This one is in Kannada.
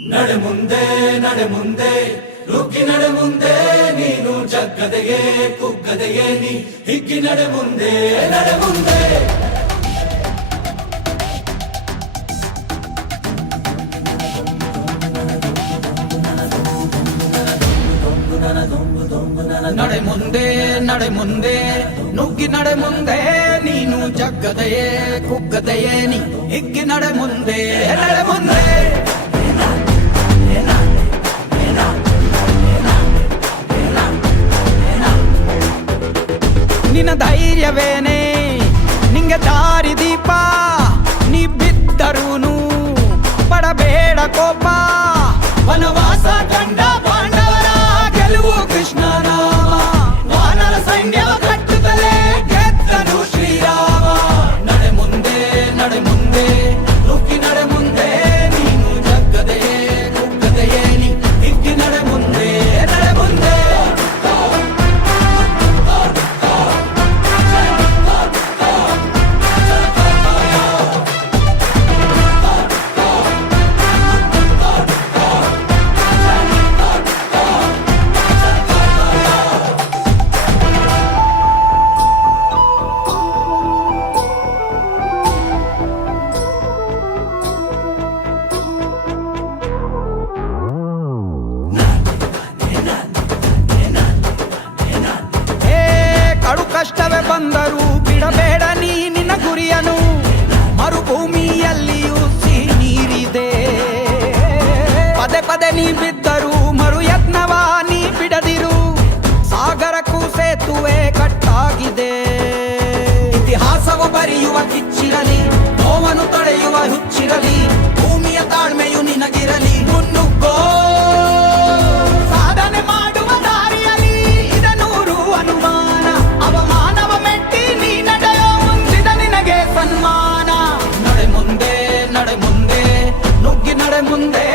ನಡೆ ಮುಂದೆ ನಡೆ ಮುಂದೆ ನುಗ್ಗಿ ನಡೆ ಮುಂದೆ ನೀನು ಜಗ್ಗದೆಯೇ ಕುಗ್ಗದೆಯೇ ನೀ ಹಿಗ್ಗಿ ನಡೆ ಮುಂದೆ ನಡೆ ಮುಂದೆ ನಡೆ ಮುಂದೆ ನಡೆ ಮುಂದೆ ನುಗ್ಗಿ ನಡೆ ಮುಂದೆ ನೀನು ಜಗ್ಗದೆಯೇ ಕುಗ್ಗದೆಯೇ ನೀ ಹಿಗ್ಗಿ ನಡೆ ಮುಂದೆ ನಡೆ ಮುಂದೆ ನಿನ್ನ ಧೈರ್ಯವೇನೆ ನಿಂಗೆ ದಾರಿ ದೀಪ ನೀ ಬಿದ್ದರೂನು ಪಡಬೇಡ ಕೋಪ ವನವಾಸ ಕಂಡ ಪಾಂಡವರ ಗೆಲುವು ಕೃಷ್ಣ ನಾಮ ವಾನರ ಸೈನ್ಯವ ಕಟ್ಟುತ್ತಲೇ ಗೆದ್ದನು ಶ್ರೀರಾಮ ನಡೆ ಮುಂದೆ ನಡೆ ಮುಂದೆ ನುಗ್ಗಿ ನಡೆ ಮುಂದೆ ನೀನು ಜಗ್ಗದೆಯೇ ಕುಗ್ಗದೆಯೇ ನೀ ಹಿಗ್ಗಿ ನಡೆ ಮುಂದೆ ನಡೆ ಮುಂದೆ ಕಷ್ಟವೇ ಬಂದರೂ ಬಿಡಬೇಡ ನೀ ನಿನ್ನ ಗುರಿಯನು ಮರುಭೂಮಿಯಲ್ಲಿಯೂ ಸಿಹಿ ನೀರಿದೆ ಪದೇ ಪದೇ ನೀ ಬಿದ್ದರೂ ಮರು ಯತ್ನವ ನೀ ಬಿಡದಿರು ಸಾಗರಕ್ಕೂ ಸೇತುವೆ ಕಟ್ಟಾಗಿದೆ ಇತಿಹಾಸವು ಬರೆಯುವ ಕಿಚ್ಚಿರಲಿ ನೋವನ್ನು ತಡೆಯುವ ಹುಚ್ಚಿರಲಿ ಭೂಮಿಯ ತಾಳ್ಮೆಯು ನಿನಗಿರಲಿ ಮುನ್ನುಗ್ಗೋ ಸಾಧನೆ ಮಾಡುವ ದಾರಿಯಲ್ಲಿ ಇದನೂರು ಅನುಮಾನ ಅವಮಾನವ ಮೆಟ್ಟಿ ನೀ ನಡೆಯೋ ಮುಂದಿದ ನಿನಗೆ ಸನ್ಮಾನ ನಡೆ ಮುಂದೆ ನುಗ್ಗಿ ನಡೆ ಮುಂದೆ